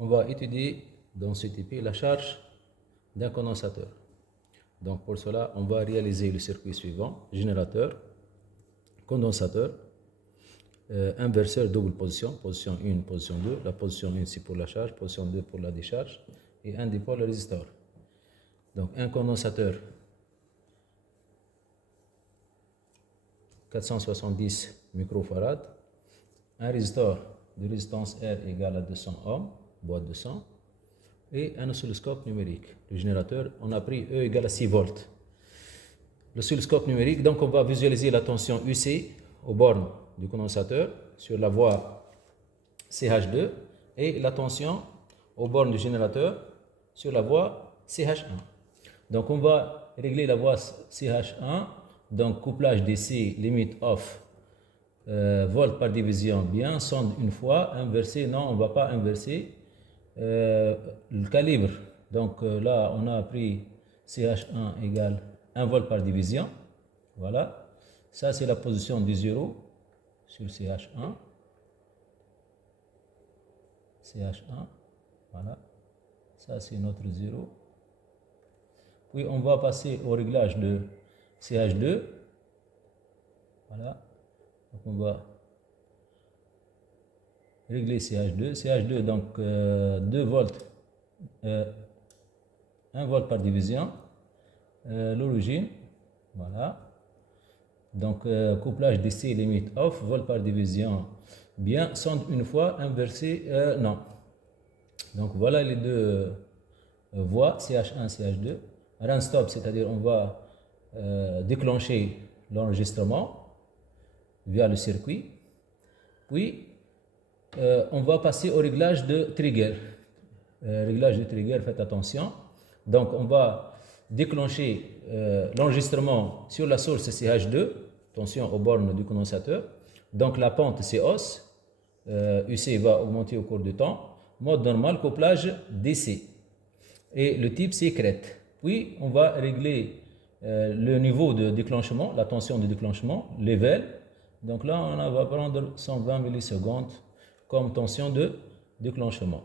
on va étudier dans ce TP la charge d'un condensateur. Donc pour cela, on va réaliser le circuit suivant: générateur, condensateur, inverseur double position, position 1, position 2. La position 1 c'est pour la charge, position 2 pour la décharge, et un dipôle résisteur. Donc un condensateur 470 microfarads, un résisteur de résistance R égale à 200 ohms, boîte de 100, et un oscilloscope numérique. Le générateur, on a pris E égale à 6 volts. L'oscilloscope numérique, donc on va visualiser la tension UC aux bornes du condensateur sur la voie CH2 et la tension aux bornes du générateur sur la voie CH1. Donc on va régler la voie CH1, donc couplage DC, limite off, volt par division bien, sonde une fois, inverser, non on ne va pas inverser. Le calibre, donc là on a pris CH1 égale 1 volt par division, voilà, ça c'est la position du 0 sur CH1, voilà, ça c'est notre 0, puis on va passer au réglage de CH2, voilà, donc on va régler CH2, donc 2 volts, 1 volt par division, l'origine, voilà, donc couplage DC limite off, volt par division bien, sonde une fois, inversé, non. Donc voilà les deux voies, CH1, CH2, run stop, c'est-à-dire on va déclencher l'enregistrement via le circuit, puis on va passer au réglage de trigger. Réglage de trigger, faites attention. Donc on va déclencher l'enregistrement sur la source CH2, attention aux bornes du condensateur. Donc la pente c'est hausse, UC va augmenter au cours du temps. Mode normal, couplage DC. Et le type c'est crête. Puis on va régler le niveau de déclenchement, la tension de déclenchement, level. Donc là on va prendre 120 millisecondes comme tension de déclenchement.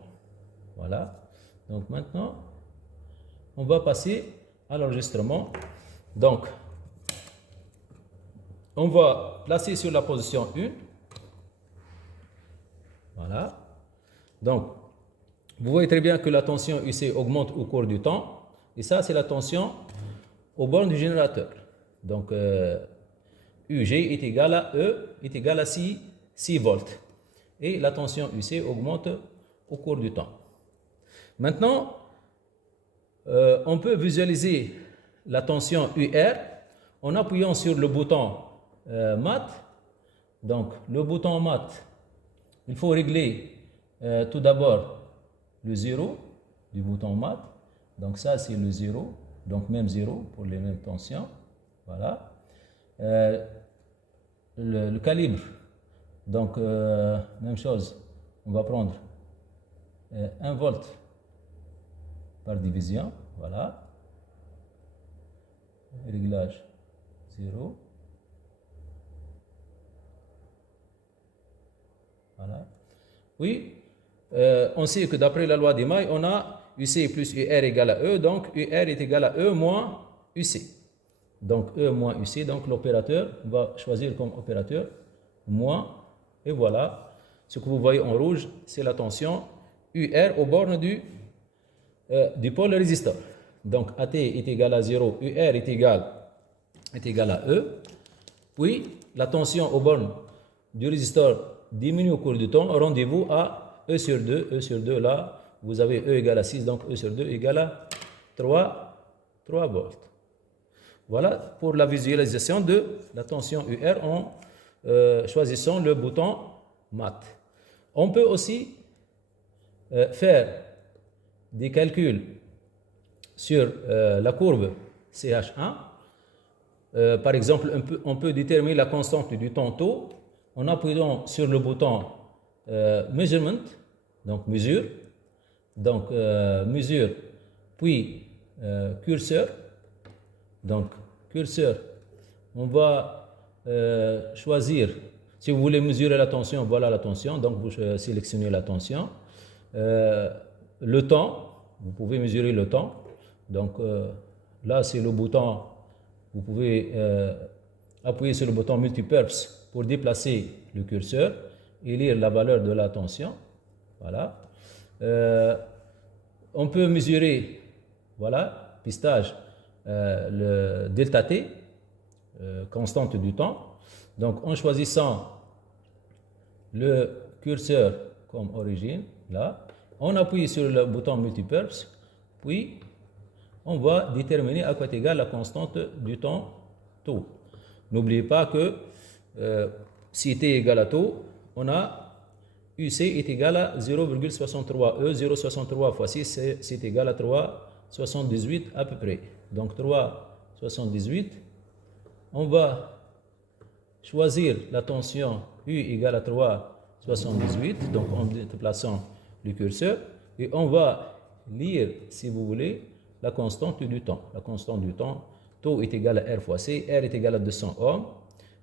Voilà. Donc maintenant, on va passer à l'enregistrement. Donc, on va placer sur la position 1. Voilà. Donc, vous voyez très bien que la tension UC augmente au cours du temps. Et ça, c'est la tension aux bornes du générateur. Donc, UG est égal à E est égal à 6 volts. Et la tension UC augmente au cours du temps. Maintenant, on peut visualiser la tension UR en appuyant sur le bouton mat. Donc, le bouton mat, il faut régler tout d'abord le 0 du bouton mat. Donc, ça, c'est le 0. Donc, même 0 pour les mêmes tensions. Voilà. Le calibre. Donc, même chose. On va prendre 1 volt par division, voilà, réglage 0, voilà. Oui, on sait que d'après la loi d'Emaille, on a UC plus UR égale à E, donc UR est égal à E moins UC. Donc E moins UC, donc l'opérateur va choisir comme opérateur moins, et voilà, ce que vous voyez en rouge, c'est la tension UR aux bornes du pôle résisteur. Donc AT est égal à 0, UR est égal à E. Puis la tension aux bornes du résisteur diminue au cours du temps. Rendez-vous à E sur 2. E sur 2, là, vous avez E égale à 6, donc E sur 2 égale à 3 volts. Voilà pour la visualisation de la tension UR en choisissant le bouton mat. On peut aussi faire des calculs sur la courbe CH1. Par exemple, on peut déterminer la constante du temps taux en appuyant sur le bouton measurement, donc mesure, mesure, puis curseur. Donc curseur, on va choisir, si vous voulez mesurer la tension, voilà la tension, donc vous sélectionnez la tension. le temps, vous pouvez mesurer le temps. Donc là, c'est le bouton, vous pouvez appuyer sur le bouton multipurpose pour déplacer le curseur et lire la valeur de la tension. Voilà. On peut mesurer, voilà, pistage, le delta T, constante du temps. Donc en choisissant le curseur comme origine, là, on appuie sur le bouton multipurpose, puis on va déterminer à quoi est égale la constante du temps tau. N'oubliez pas que si t est égal à tau, on a UC est égal à 0,63. 0,63 fois 6, c'est égal à 3,78 à peu près. Donc 3,78. On va choisir la tension U égale à 3,78, donc en déplaçant le curseur, et on va lire, si vous voulez, la constante du temps. La constante du temps, tau est égal à R fois C, R est égal à 200 ohms,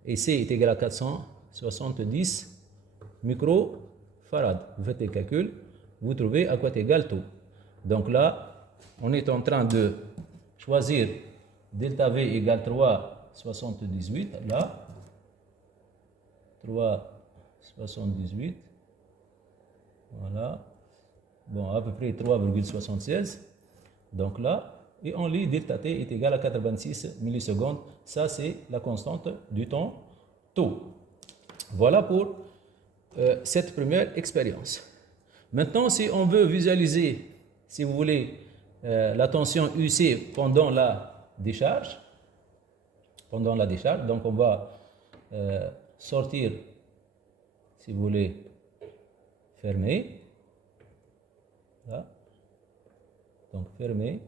et C est égal à 470 microfarads. Vous faites les calculs, vous trouvez à quoi est égal tau. Donc là, on est en train de choisir delta V égale 3,78, là, 3,78, voilà, bon, à peu près 3,76, donc là, et on lit delta T est égal à 86 millisecondes, ça c'est la constante du temps tau. Voilà pour cette première expérience. Maintenant, si on veut visualiser, si vous voulez, la tension UC pendant la décharge, donc on va sortir, si vous voulez, fermer, là, donc fermer.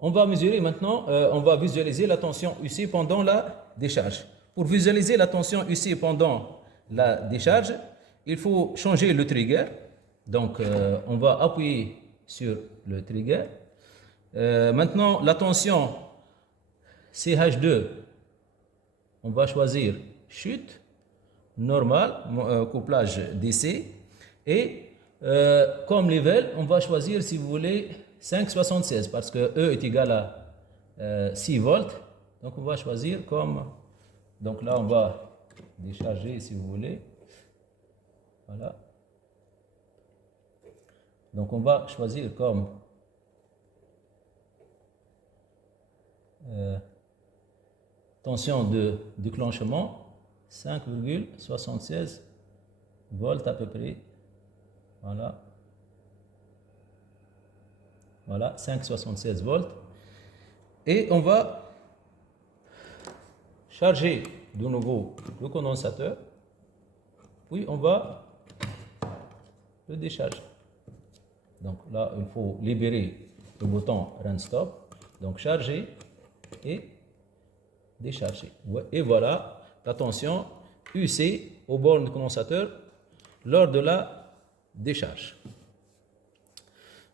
On va mesurer maintenant, on va visualiser la tension UC pendant la décharge. Pour visualiser la tension UC pendant la décharge, il faut changer le trigger. Donc on va appuyer sur le trigger. Maintenant, la tension CH2, on va choisir chute, normal, couplage DC. Et comme level, on va choisir, si vous voulez, 5,76 parce que E est égal à 6 volts. Donc on va choisir comme... Donc là, on va décharger, si vous voulez. Voilà. Donc on va choisir comme tension de déclenchement 5,76 volts à peu près. Voilà. Voilà, 5,76 volts. Et on va charger de nouveau le condensateur. Puis on va le décharger. Donc là, il faut libérer le bouton Run Stop. Donc charger et décharger. Et voilà la tension UC au borne du condensateur lors de la décharge.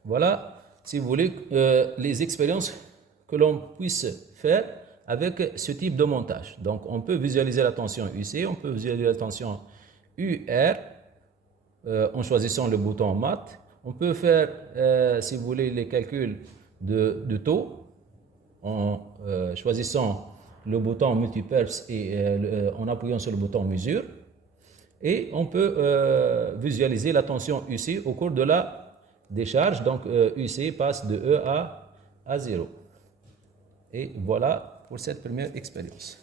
Voilà, si vous voulez, les expériences que l'on puisse faire avec ce type de montage. Donc on peut visualiser la tension UC, on peut visualiser la tension UR en choisissant le bouton Mat. On peut faire, si vous voulez, les calculs de taux en choisissant le bouton multipurpose et en appuyant sur le bouton mesure. Et on peut visualiser la tension UC au cours de la décharge. Donc UC passe de E à 0. Et voilà pour cette première expérience.